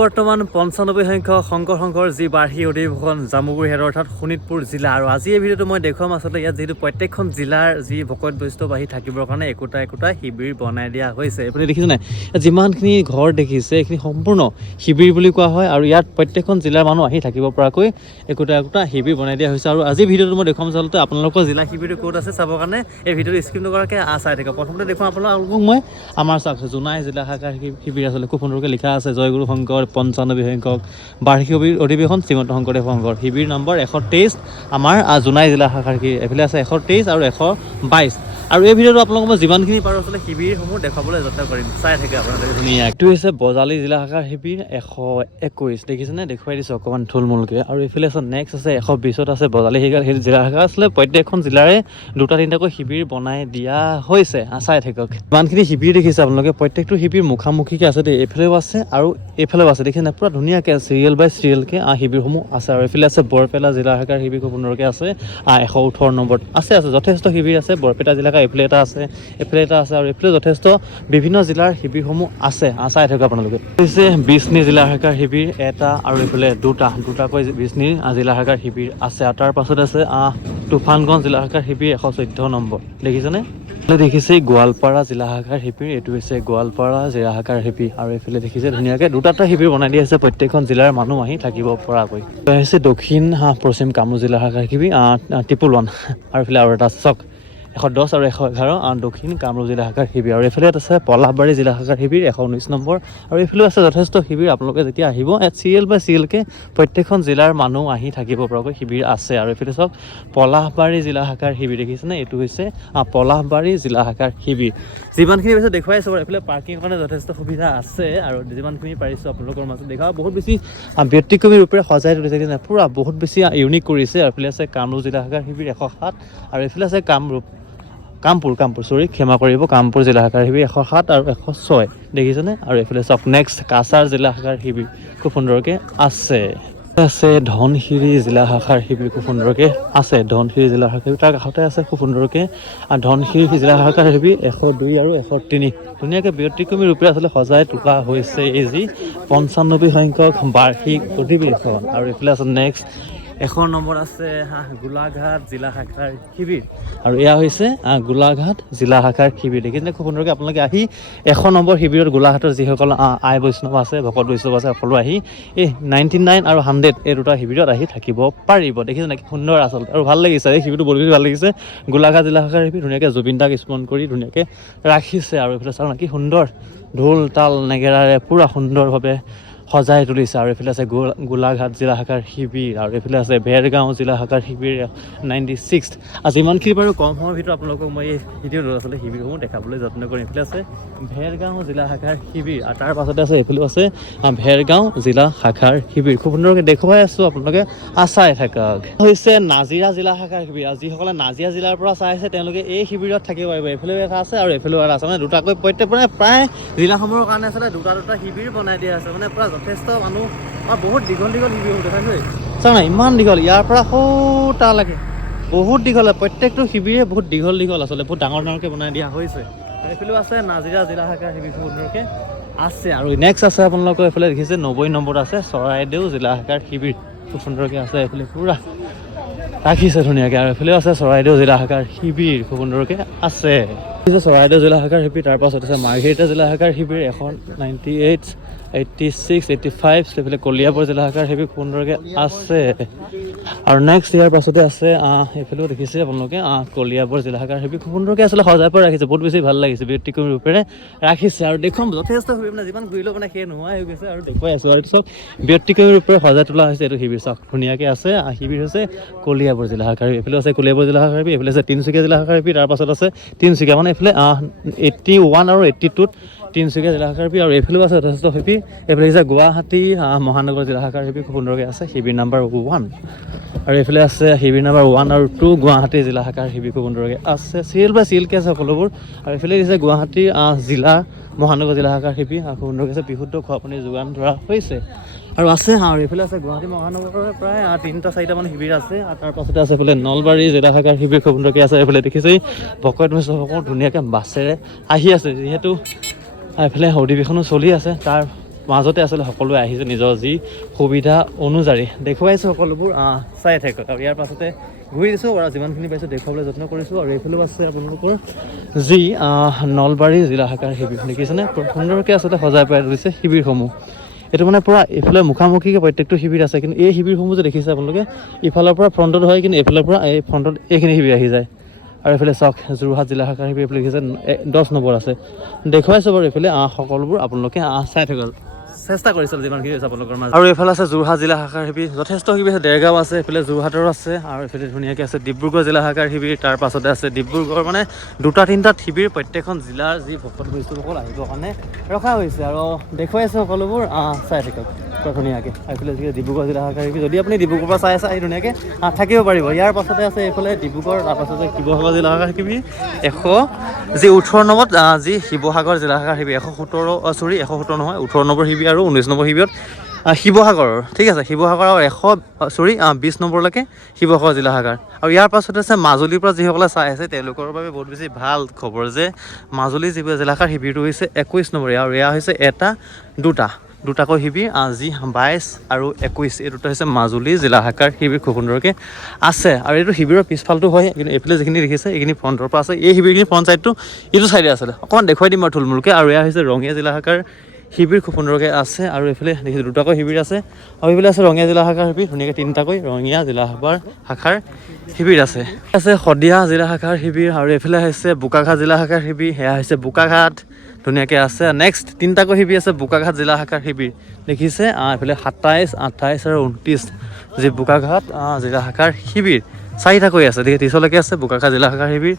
বৰ্তমান 95 সংখ্যক শংকৰ যি বাৰ্ষিক অধিৱেশন জামুগুৰি হেড অৰ্থাৎ শোণিতপুৰ জিলা আৰু আজি এই ভিডিঅ'টো মই দেখুৱাম আচলতে ইয়াত যিহেতু প্ৰত্যেকখন জিলাৰ যি ভকত বৈষ্ণৱ আহি থাকিবৰ কাৰণে একোটা শিবিৰ বনাই দিয়া হৈছে। আপুনি দেখিছে নাই যিমানখিনি ঘৰ দেখিছে এইখিনি সম্পূৰ্ণ শিবিৰ বুলি কোৱা হয় আৰু ইয়াত প্ৰত্যেকখন জিলাৰ মানুহ আহি থাকিব পৰাকৈ একোটা শিবিৰ বনাই দিয়া হৈছে। আৰু আজি ভিডিঅ'টো মই দেখুৱাম আচলতে আপোনালোকৰ জিলা শিবিৰটো ক'ত আছে চাবৰ কাৰণে এই ভিডিঅ'টো স্ক্ৰীন নকৰাকৈ চাই থাকক। প্ৰথমতে দেখুৱাম আপোনালোকক মই আমাৰ জোনাই জিলা শাখাৰ শিবিৰ আচলতে খুব সুন্দৰকৈ লিখা আছে জয়গুৰু শংকৰ 95 সংখ্যক বাৰ্ষিক অধিৱেশন শ্ৰীমন্ত শংকৰদেৱ সংঘৰ শিবিৰ নম্বৰ 123 আমাৰ জোনাই জিলা শাখাৰ এইফালে আছে 123 আৰু 122 আৰু এই ভিডিঅ'টো আপোনালোকক মই যিমানখিনি পাৰোঁ আচলতে শিবিৰসমূহ দেখাবলৈ যত্ন কৰিম। চাই থাকে আপোনালোকে ধুনীয়া। এইটো হৈছে বজালী জিলা শাখাৰ শিবিৰ 121 দেখিছেনে দেখুৱাই দিছোঁ অকণমান থুলমূলকৈ। আৰু এইফালে আছে নেক্সট আছে 120ত আছে বজালী জিলা শাখা আছিলে। প্ৰত্যেকখন জিলাৰে 2-3টাকৈ শিবিৰ বনাই দিয়া হৈছে। চাই থাকক ইমানখিনি শিবিৰ দেখিছে আপোনালোকে প্ৰত্যেকটো শিবিৰ মুখামুখিকৈ আছে দেই। এইফালেও আছে আৰু এইফালেও আছে দেখিছে নাই পুৰা ধুনীয়াকৈ চিৰিয়েল বাই চিৰিয়েলকৈ শিবিৰসমূহ আছে। আৰু এইফালে আছে বৰপেটা জিলা শাখাৰ শিবিৰ খুব সুন্দৰকৈ আছে 118 নম্বৰত আছে যথেষ্ট শিবিৰ আছে। বৰপেটা জিলা এইফালে এটা আছে এইফালে এটা আছে আৰু এইফালে যথেষ্ট বিভিন্ন জিলাৰ শিবিৰসমূহ আছে। চাই থাকক আপোনালোকে। হৈছে বিষ্ণু জিলা শাখাৰ শিবিৰ এটা আৰু এইফালে দুটাকৈ বিষ্ণু জিলা শাখাৰ শিবিৰ আছে। আৰু তাৰ পাছত আছে তুফানগঞ্জ জিলা শাখাৰ শিবিৰ 114 নম্বৰ দেখিছেনে। দেখিছে গোৱালপাৰা জিলা শাখাৰ শিবিৰ এইটো হৈছে গোৱালপাৰা জিলা শাখাৰ শিবিৰ আৰু এইফালে দেখিছে ধুনীয়াকৈ দুটা শিবিৰ বনাই দিয়া আছে প্ৰত্যেকখন জিলাৰ মানুহ আহি থাকিব পৰাকৈ। হৈছে দক্ষিণ পশ্চিম কামৰূপ জিলা শাখাৰ শিবিৰ 111 আৰু এইফালে আৰু এটা আছে 110 আৰু 111 দক্ষিণ কামৰূপ জিলা শাখাৰ শিবিৰ। আৰু এইফালে আছে পলাশবাৰী জিলা শাখাৰ শিবিৰ 119 নম্বৰ আৰু এইফালেও আছে যথেষ্ট শিবিৰ। আপোনালোকে যেতিয়া আহিব ইয়াত চিৰিয়েল বাই চিৰিয়েলকৈ প্ৰত্যেকখন জিলাৰ মানুহ আহি থাকিব পৰাকৈ শিবিৰ আছে। আৰু এইফালে চাওক পলাশবাৰী জিলা শাখাৰ শিবিৰ দেখিছেনে এইটো হৈছে পলাশবাৰী জিলা শাখাৰ শিবিৰ। যিমানখিনি পাইছোঁ দেখুৱাইছোঁ। এইফালে পাৰ্কিঙৰ কাৰণে যথেষ্ট সুবিধা আছে আৰু যিমানখিনি পাৰিছোঁ আপোনালোকৰ মাজত দেখা বহুত বেছি ব্যতিক্ৰমী ৰূপেৰে সজাই তুলিছে পুৰা বহুত বেছি ইউনিক কৰিছে। আৰু এইফালে আছে কামৰূপ জিলা শাখাৰ শিবিৰ 107 আৰু এইফালে আছে কামপুৰ ক্ষমা কৰিব কামপুৰ জিলা শাখাৰ শিবিৰ 107 আৰু 106 দেখিছেনে। আৰু এইফালে চাওক নেক্সট কাছাৰ জিলা শাখাৰ শিবিৰ খুব সুন্দৰকৈ আছে ধনশিৰি জিলা শাখাৰ শিবিৰ খুব সুন্দৰকৈ আছে ধনশিৰি জিলা শাখাৰ তাৰ কাষতে আছে খুব সুন্দৰকৈ ধনশিৰি জিলা শাখাৰ শিবিৰ 102 আৰু 103 ধুনীয়াকৈ ব্যতিক্ৰমী ৰূপে আচলতে সজাই তোলা হৈছে এই যি 95 সংখ্যক বাৰ্ষিক অধিৱেশন। আৰু এইফালে আছে নেক্সট 1 নম্বৰ আছে গোলাঘাট জিলা শাখাৰ শিবিৰ আৰু এয়া হৈছে গোলাঘাট জিলা শাখাৰ শিবিৰ দেখিছেনে খুব সুন্দৰকৈ আপোনালোকে আহি 1 নম্বৰ শিবিৰত গোলাঘাটৰ যিসকল আই বৈষ্ণৱ আছে ভকত বৈষ্ণৱ আছে সকলো আহি এই 99 আৰু 100 এই দুটা শিবিৰত আহি থাকিব পাৰিব। দেখিছেনে কি সুন্দৰ আচলতে আৰু ভাল লাগিছে এই শিবিৰটো বহুত বেছি ভাল লাগিছে। গোলাঘাট জিলা শাখাৰ শিবিৰ ধুনীয়াকৈ জুবিন দাক স্মৰণ কৰি ধুনীয়াকৈ ৰাখিছে। আৰু এইফালে চাওক কি সুন্দৰ ঢোল তাল নেগেৰাৰে পূৰা সুন্দৰভাৱে সজাই তুলিছে। আৰু এইফালে আছে গোলাঘাট জিলা শাখাৰ শিবিৰ আৰু এইফালে আছে ভেৰগাঁও জিলা শাখাৰ শিবিৰ 96 আৰু যিমানখিনি বাৰু কম সময়ৰ ভিতৰত আপোনালোকক মই এই ভিডিঅ'ত আচলতে শিবিৰসমূহ দেখাবলৈ যত্ন কৰিম। এইফালে আছে ভেৰগাঁও জিলা শাখাৰ শিবিৰ আৰু তাৰ পাছতে আছে এইফালেও আছে ভেৰগাঁও জিলা শাখাৰ শিবিৰ খুব সুন্দৰকৈ দেখুৱাই আছোঁ আপোনালোকে চাই থাকক। হৈছে নাজিৰা জিলা শাখাৰ শিবিৰ আৰু যিসকলে নাজিৰা জিলাৰ পৰা চাই আছে তেওঁলোকে এই শিবিৰত থাকিব পাৰিব। এইফালেও এটা আছে আৰু এইফালেও এটা আছে মানে দুটাকৈ প্ৰায় জিলাসমূহৰ কাৰণে আচলতে দুটা শিবিৰ বনাই দিয়া আছে মানে পুৰা যথেষ্ট মানুহ বহুত দীঘল শিবিৰ দেখাইছে চাওক না ইমান দীঘল ইয়াৰ পৰা তালৈকে বহুত দীঘল প্ৰত্যেকটো শিবিৰে বহুত দীঘল আচলতে বহুত ডাঙৰকৈ বনাই দিয়া হৈছে। আৰু এইফালেও আছে নাজিৰা জিলা শাখাৰ শিবিৰ খুব সুন্দৰকৈ আছে। আৰু নেক্সট আছে আপোনালোকৰ এইফালে দেখিছে 90 নম্বৰত আছে চৰাইদেউ জিলা শাখাৰ শিবিৰ খুব সুন্দৰকৈ আছে। এইফালে পূৰা ৰাখিছে ধুনীয়াকৈ আৰু এইফালেও আছে চৰাইদেউ জিলা শাখাৰ শিবিৰ খুব সুন্দৰকৈ আছে চৰাইদেউ জিলা শাখাৰ শিবিৰ। তাৰ পাছত আছে মাৰ্ঘেৰিটা জিলা শাখাৰ শিবিৰ 198 86 85 এইফালে কলিয়াবৰ জিলা শাখাৰ শিবিৰ খুব সুন্দৰকৈ আছে। আৰু নেক্সট ইয়াৰ পাছতে আছে এইফালেও দেখিছে আপোনালোকে কলিয়াবৰ জিলা শাখাৰ শিবিৰ খুব সুন্দৰকৈ আচলতে সজাই পৰাই ৰাখিছে বহুত বেছি ভাল লাগিছে ব্যতিক্ৰমী ৰূপেৰে ৰাখিছে। আৰু দেখুৱাম যথেষ্ট শিবিৰ মানে যিমান ঘূৰিলেও মানে সেই নোহোৱাই হৈ গৈছে আৰু দেখুৱাই আছোঁ। আৰু চব ব্যতিক্ৰমী ৰূপেৰে সজাই তোলা হৈছে এইটো শিবিৰ চাওক ধুনীয়াকৈ আছে। শিবিৰ হৈছে কলিয়াবৰ জিলা শাখাৰ শিবিৰ এইফালে আছে কলিয়াবৰ জিলা শাখাৰ শিবিৰ এইফালে আছে তিনিচুকীয়া জিলা শাখাৰ শিবিৰ তাৰ পাছত আছে তিনিচুকীয়া মানে এইফালে 81 আৰু 82ত তিনিচুকীয়া জিলা শাখাৰ শিবিৰ আৰু এইফালেও আছে যথেষ্ট শিবিৰ। এইফালে আছে গুৱাহাটী মহানগৰ জিলা শাখাৰ শিবিৰ খুব সুন্দৰকৈ আছে শিবিৰ নম্বৰ 1 আৰু এইফালে আছে শিবিৰ নম্বৰ 1 আৰু 2 গুৱাহাটী জিলা শাখাৰ শিবিৰ খুব সুন্দৰকৈ আছে চিৰিয়েল বাই চিৰিয়েলকৈ আছে সকলোবোৰ। আৰু এইফালে দিছে গুৱাহাটী জিলা মহানগৰ জিলা শাখাৰ শিবিৰ খুব সুন্দৰকৈ আছে বিশুদ্ধ খোৱা পানী যোগান ধৰা হৈছে। আৰু আছে আৰু এইফালে আছে গুৱাহাটী মহানগৰৰ প্ৰায় 3-4টা মান শিবিৰ আছে। আৰু তাৰ পাছতে আছে এইফালে নলবাৰী জিলা শাখাৰ শিবিৰ খুব সুন্দৰকৈ আছে। এইফালে দেখিছেই ভকত বৈষ্ণৱসকল ধুনীয়াকৈ বাছেৰে আহি আছে যিহেতু এইফালে অধিৱেশনো চলি আছে তাৰ মাজতে আচলতে সকলোৱে আহিছে নিজৰ যি সুবিধা অনুযায়ী দেখুৱাইছোঁ সকলোবোৰ চাই থাকক আৰু ইয়াৰ পাছতে ঘূৰি দিছোঁ আৰু যিমানখিনি পাইছোঁ দেখুৱাবলৈ যত্ন কৰিছোঁ আৰু এইফালেও আছে আপোনালোকৰ যি নলবাৰী জিলা শাখাৰ শিবিৰ দেখিছেনে সুন্দৰকৈ আচলতে সজাই পৰাই তুলিছে শিবিৰসমূহ এইটো মানে পূৰা এইফালে মুখামুখিকৈ প্ৰত্যেকটো শিবিৰ আছে কিন্তু এই শিবিৰসমূহ যে দেখিছে আপোনালোকে ইফালৰ পৰা ফ্ৰণ্টত হয় কিন্তু এইফালৰ পৰা এই ফ্ৰণ্টত এইখিনি শিবিৰ আহি যায় আৰু এইফালে চাওক যোৰহাট জিলা শাখাৰ শিবিৰ এইফালে দেখিছে 10 নম্বৰ আছে দেখুৱাইছোঁ বাৰু এইফালে সকলোবোৰ আপোনালোকে চাই থাকক চেষ্টা কৰিছিলোঁ যিমানখিনি হৈছে আপোনালোকৰ মাজত আৰু এইফালে আছে যোৰহাট জিলা শাখাৰ শিবিৰ যথেষ্ট শিবিৰ আছে দেৰগাঁও আছে এইফালে যোৰহাটৰ আছে আৰু এইফালে ধুনীয়াকৈ আছে ডিব্ৰুগড় জিলা শাখাৰ শিবিৰ তাৰ পাছতে আছে ডিব্ৰুগড় মানে 2-3টা শিবিৰ প্ৰত্যেকখন জিলাৰ যি ভকত বৈষ্ণৱসকল আহিবৰ কাৰণে ৰখা হৈছে আৰু দেখুৱাইছে সকলোবোৰ চাই থাকক ধুনীয়াকৈ এইফালে ডিব্ৰুগড় জিলা শাখাৰ শিবিৰ যদি আপুনি ডিব্ৰুগড়ৰ পৰা চাই আছে আহি ধুনীয়াকৈ থাকিব পাৰিব ইয়াৰ পাছতে আছে এইফালে ডিব্ৰুগড় তাৰ পাছতে শিৱসাগৰ জিলা শাখাৰ শিবিৰ 18 নম্বৰত যি শিৱসাগৰ জিলা শাখাৰ শিবিৰ 117 নহয় 18 নম্বৰ শিবিৰ আৰু 19 নম্বৰ শিবিৰত শিৱসাগৰৰ ঠিক আছে শিৱসাগৰৰ 20 নম্বৰলৈকে শিৱসাগৰ জিলা শাখাৰ আৰু ইয়াৰ পাছতে আছে মাজুলীৰ পৰা যিসকলে চাই আছে তেওঁলোকৰ বাবে বহুত বেছি ভাল খবৰ যে মাজুলী যি জিলা শাখাৰ শিবিৰটো হৈছে 21 নম্বৰ আৰু এয়া হৈছে দুটাকৈ শিবিৰ যি 22 আৰু 21 এই দুটা হৈছে মাজুলী জিলা শাখাৰ শিবিৰ খুব সুন্দৰকৈ আছে আৰু এইটো শিবিৰৰ পিছফালটো হয় কিন্তু এইফালে যিখিনি দেখিছে এইখিনি ফ্ৰণ্টৰ পৰা আছে এই শিবিৰখিনি ফ্ৰণ্ট ছাইডটো এইটো ছাইডে আছিলে অকণমান দেখুৱাই দিম আৰু থুলমূলকৈ আৰু এয়া হৈছে ৰঙিয়া জিলা শাখাৰ শিবিৰ খুব সুন্দৰকৈ আছে আৰু এইফালে দেখিছোঁ দুটাকৈ শিবিৰ আছে আৰু এইফালে আছে ৰঙিয়া জিলা শাখাৰ শিবিৰ ধুনীয়াকৈ 3টাকৈ ৰঙিয়া জিলা শাখাৰ শিবিৰ আছে শদিয়া জিলা শাখাৰ শিবিৰ আৰু এইফালে হৈছে বোকাঘাট জিলা শাখাৰ শিবিৰ সেয়া হৈছে বোকাঘাট ধুনীয়াকৈ আছে নেক্সট 3টাকৈ শিবিৰ আছে বোকাঘাট জিলা শাখাৰ শিবিৰ দেখিছে এইফালে 27, 28 আৰু 29 যি বোকাঘাট জিলা শাখাৰ শিবিৰ 4টাকৈ আছে দেখি 30লৈকে আছে বোকাঘাট জিলা শাখাৰ শিবিৰ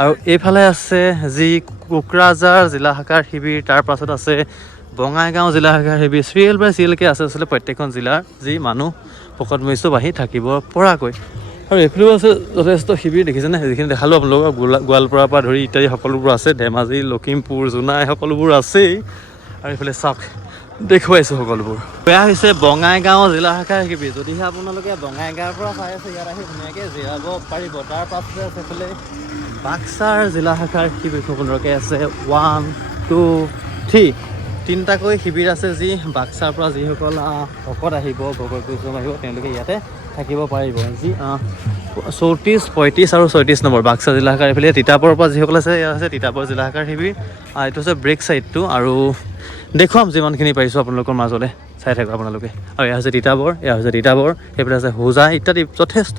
আৰু এইফালে আছে যি কোকৰাঝাৰ জিলা শাখাৰ শিবিৰ তাৰ পাছত আছে বঙাইগাঁও জিলা শাখাৰ শিবিৰ চিৰিয়েল বাই চিৰিয়েলকৈ আছে আচলতে প্ৰত্যেকখন জিলাৰ যি মানুহ ভকত বৈষ্ণৱ আহি থাকিব পৰাকৈ আৰু এইফালেও আছে যথেষ্ট শিবিৰ দেখিছেনে যিখিনি দেখালোঁ আপোনালোকক গোৱালপাৰাৰ পৰা ধৰি ইত্যাদি সকলোবোৰ আছে ধেমাজি লখিমপুৰ জোনাই সকলোবোৰ আছেই আৰু এইফালে চাওক দেখুৱাইছোঁ সকলোবোৰ এয়া হৈছে বঙাইগাঁও জিলা শাখাৰ শিবিৰ যদিহে আপোনালোকে বঙাইগাঁৱৰ পৰা চাই আছে ইয়াত আহি ধুনীয়াকৈ জিৰাব পাৰিব তাৰ পাছতে আছে এইফালে বাক্সাৰ জিলা শাখাৰ শিবিৰ খুব সুন্দৰকৈ আছে 1, 2, 3 3টাকৈ শিবিৰ আছে যি বাক্সাৰ পৰা যিসকল ভকত আহিব ভকত বৈষ্ণৱ আহিব তেওঁলোকে ইয়াতে থাকিব পাৰিব যি 34, 35 আৰু 36 নম্বৰ বাক্সা জিলা শাখাৰ এইফালে তিতাবৰৰ পৰা যিসকল আছে ইয়াত আছে তিতাবৰ জিলা শাখাৰ শিবিৰ এইটো হৈছে ব্ৰেক ছাইডটো আৰু দেখুৱাম যিমানখিনি পাৰিছোঁ আপোনালোকৰ মাজলৈ চাই থাকক আপোনালোকে আৰু এয়া হৈছে তিতাবৰ এইফালে আছে হোজাই ইত্যাদি যথেষ্ট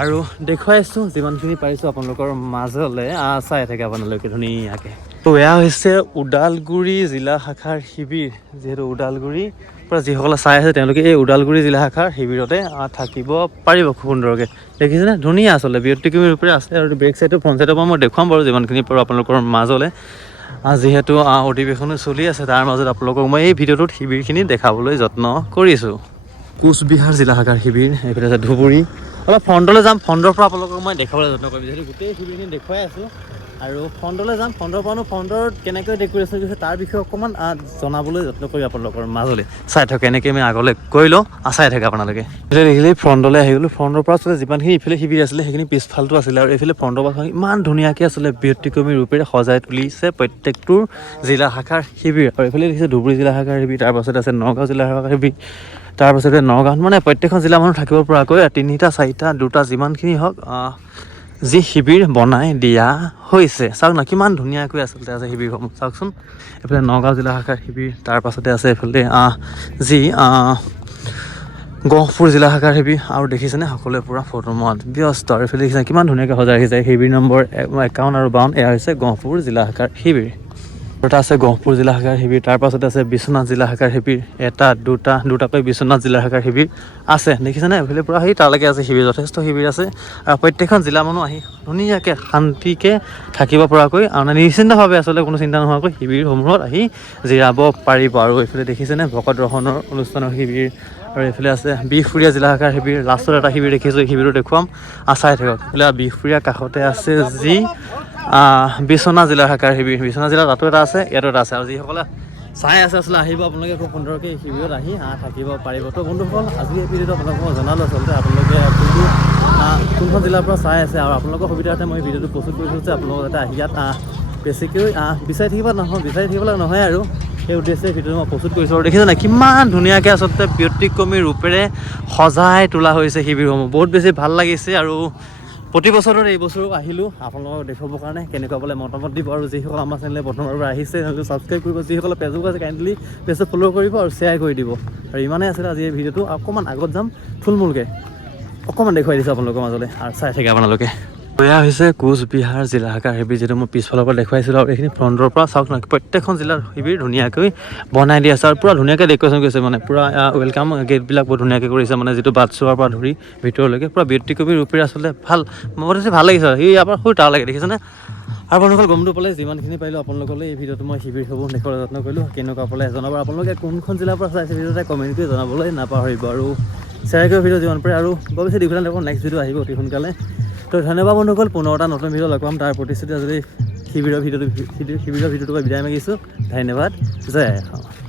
আৰু দেখুৱাইছোঁ যিমানখিনি পাৰিছোঁ আপোনালোকৰ মাজলৈ চাই থাকে আপোনালোকে ধুনীয়াকৈ তো এয়া হৈছে ওদালগুৰি জিলা শাখাৰ শিবিৰ যিহেতু ওদালগুৰিৰ পৰা যিসকলে চাই আছে তেওঁলোকে এই ওদালগুৰি জিলা শাখাৰ শিবিৰতে থাকিব পাৰিব খুব সুন্দৰকৈ দেখিছেনে ধুনীয়া আচলতে ব্যতিক্ৰমী ৰূপে আছে আৰু বেক ছাইডটো ফ্ৰণ্ট ছাইডৰ পৰা মই দেখুৱাম বাৰু যিমানখিনি পাৰোঁ আপোনালোকৰ মাজলৈ যিহেতু অধিৱেশনো চলি আছে তাৰ মাজত আপোনালোকক মই এই ভিডিঅ'টোত শিবিৰখিনি দেখাবলৈ যত্ন কৰিছোঁ কোচবিহাৰ জিলা শাখাৰ শিবিৰ এইফালে আছে ধুবুৰী অলপ ফ্ৰণ্টলৈ যাম ফ্ৰণ্টৰ পৰা আপোনালোকক মই দেখাবলৈ যত্ন কৰিম যিহেতু গোটেই শিবিৰখিনি দেখুৱাই আছোঁ আৰু ফ্ৰণ্টলৈ যাম ফ্ৰণ্টৰ পৰানো ফ্ৰণ্টত কেনেকৈ ডেক'ৰেশ্যন কৰিছে তাৰ বিষয়ে অকণমান জনাবলৈ যত্ন কৰিম আপোনালোকৰ মাজলৈ চাই থাকক এনেকৈ আমি আগলৈ গৈ লওঁ চাই থাকে আপোনালোকে এতিয়া দেখিলে ফ্ৰণ্টলৈ আহি গ'লোঁ ফ্ৰণ্টৰ পৰা আচলতে যিমানখিনি ইফালে শিবিৰ আছিলে সেইখিনি পিছফালটো আছিলে আৰু এইফালে ফ্ৰণ্টৰ পৰা ইমান ধুনীয়াকৈ আচলতে ব্যতিক্ৰমী ৰূপেৰে সজাই তুলিছে প্ৰত্যেকটোৰ জিলা শাখাৰ শিবিৰ আৰু এইফালে দেখিছে ধুবুৰী জিলা শাখাৰ শিবিৰ তাৰপাছতে আছে নগাঁও জিলা শাখাৰ শিবিৰ তাৰপাছতে নগাঁৱত মানে প্ৰত্যেকখন জিলা মানুহ থাকিব পৰাকৈ 3টা 4টা 2টা যিমানখিনি হওক যি শিবিৰ বনাই দিয়া হৈছে চাওক না কিমান ধুনীয়াকৈ আচলতে আছে শিবিৰসমূহ চাওকচোন এইফালে নগাঁও জিলা শাখাৰ শিবিৰ তাৰ পাছতে আছে এইফালে যি গহপুৰ জিলা শাখাৰ শিবিৰ আৰু দেখিছেনে সকলোৱে পূৰা ফটো মত ব্যস্ত আৰু এইফালে দেখিছে কিমান ধুনীয়াকৈ সজাই ৰাখিছে শিবিৰ নম্বৰ 51 আৰু 52 এয়া হৈছে গহপুৰ জিলা শাখাৰ শিবিৰ এটা আছে গহপুৰ জিলা শাখাৰ শিবিৰ তাৰ পাছতে আছে বিশ্বনাথ জিলা শাখাৰ শিবিৰ 2টাকৈ বিশ্বনাথ জিলা শাখাৰ শিবিৰ আছে দেখিছেনে এইফালে পূৰা তালৈকে আছে শিবিৰ যথেষ্ট শিবিৰ আছে আৰু প্ৰত্যেকখন জিলা মানুহ আহি ধুনীয়াকৈ শান্তিকৈ থাকিব পৰাকৈ আৰু নিশ্চিন্তভাৱে আচলতে কোনো চিন্তা নোহোৱাকৈ শিবিৰসমূহত আহি জিৰাব পাৰিব আৰু এইফালে দেখিছেনে ভকত দৰ্শনৰ অনুষ্ঠানৰ শিবিৰ আৰু এইফালে আছে বিহপুৰীয়া জিলা শাখাৰ শিবিৰ লাষ্টত এটা শিবিৰ দেখিছোঁ এই শিবিৰটো দেখুৱাম চাই থাকক এইফালে বিহপুৰীয়া কাষতে আছে যি বিশ্বনাথ জিলা শাখাৰ শিবিৰ বিশ্বনাথ জিলাত তাতো এটা আছে ইয়াতো এটা আছে আৰু যিসকলে চাই আছে আচলতে আহিব আপোনালোকে খুব সুন্দৰকৈ শিবিৰত আহি থাকিব পাৰিব তো বন্ধুসকল আজি এই ভিডিঅ'টো আপোনালোকক মই জনালোঁ আচলতে আপোনালোকে কোনখন জিলাৰ পৰা চাই আছে আৰু আপোনালোকৰ সুবিধাৰ্থে মই ভিডিঅ'টো প্ৰস্তুত কৰিছোঁ যে আপোনালোকে যাতে আহি ইয়াত বেছিকৈ বিচাৰি থাকিবলৈ নহয় আৰু সেই উদ্দেশ্যে ভিডিঅ'টো মই প্ৰস্তুত কৰিছোঁ আৰু দেখিছে নাই কিমান ধুনীয়াকৈ আচলতে ব্যতিক্ৰমী ৰূপেৰে সজাই তোলা হৈছে শিবিৰসমূহ বহুত বেছি ভাল লাগিছে আৰু প্ৰতি বছৰৰ এই বছৰো আহিলোঁ আপোনালোকক দেখুৱাবৰ কাৰণে কেনেকুৱা বোলে মতামত দিব আৰু যিসকল আমাৰ চেনেলে প্ৰথমবাৰ আহিছে তেওঁলোকে ছাবস্ক্ৰাইব কৰিব যিসকলে ফেচবুক আছে কাইণ্ডলি পেজটো ফ'ল' কৰিব আৰু শ্বেয়াৰ কৰি দিব আৰু ইমানেই আছিলে আজি এই ভিডিঅ'টো অকণমান আগত যাম থুলমূলকৈ অকণমান দেখুৱাই দিছোঁ আপোনালোকৰ মাজলৈ আৰু চাই থাকে আপোনালোকে এয়া হৈছে কোচবিহাৰ জিলা শাখাৰ শিবিৰ যিটো মই পিছফালৰ পৰা দেখুৱাইছিলোঁ আৰু এইখিনি ফ্ৰণ্টৰ পৰা চাওক না প্ৰত্যেকখন জিলাৰ শিবিৰ ধুনীয়াকৈ বনাই দি আছে আৰু পূৰা ধুনীয়াকৈ ডেক'ৰেশ্যন কৰিছে মানে পূৰা ৱেলকাম গেটবিলাক বহুত ধুনীয়াকৈ কৰিছে মানে যিটো বাটচোৱাৰ পৰা ধৰি ভিতৰলৈকে পূৰা ব্যতিক্ৰমী ৰূপেৰে আচলতে ভাল মোৰ বেছি ভাল লাগিছে আৰু ইয়াৰ পৰা সুৰ তাৰ লাগে দেখিছেনে আৰু আপোনালোকে গমটো পালে যিমানখিনি পাৰিলোঁ আপোনালোকলৈ এই ভিডিঅ'টো মই শিবিৰসমূহ দেখুৱাবলৈ যত্ন কৰিলোঁ কেনেকুৱা পালে জনাব আপোনালোকে কোনখন জিলাৰ পৰা চাইছে ভিডিঅ'তে কমেণ্ট কৰি জনাবলৈ নাপাহৰিব আৰু শ্বেয়াৰ কৰি ভিডিঅ' যিমান পাৰে আৰু বৰ বেছি দীঘলীয়া নকৰোঁ নেক্সট ভিডিঅ' আহিব অতি সোনকালে তো ধন্যবাদ বন্ধুসকল পুনৰ এটা নতুন ভিডিঅ' লগ পাম তাৰ প্ৰতিশ্ৰুতি আজি শিবিৰৰ ভিডিঅ'টো বিদায় মাগিছোঁ ধন্যবাদ জয় অসম।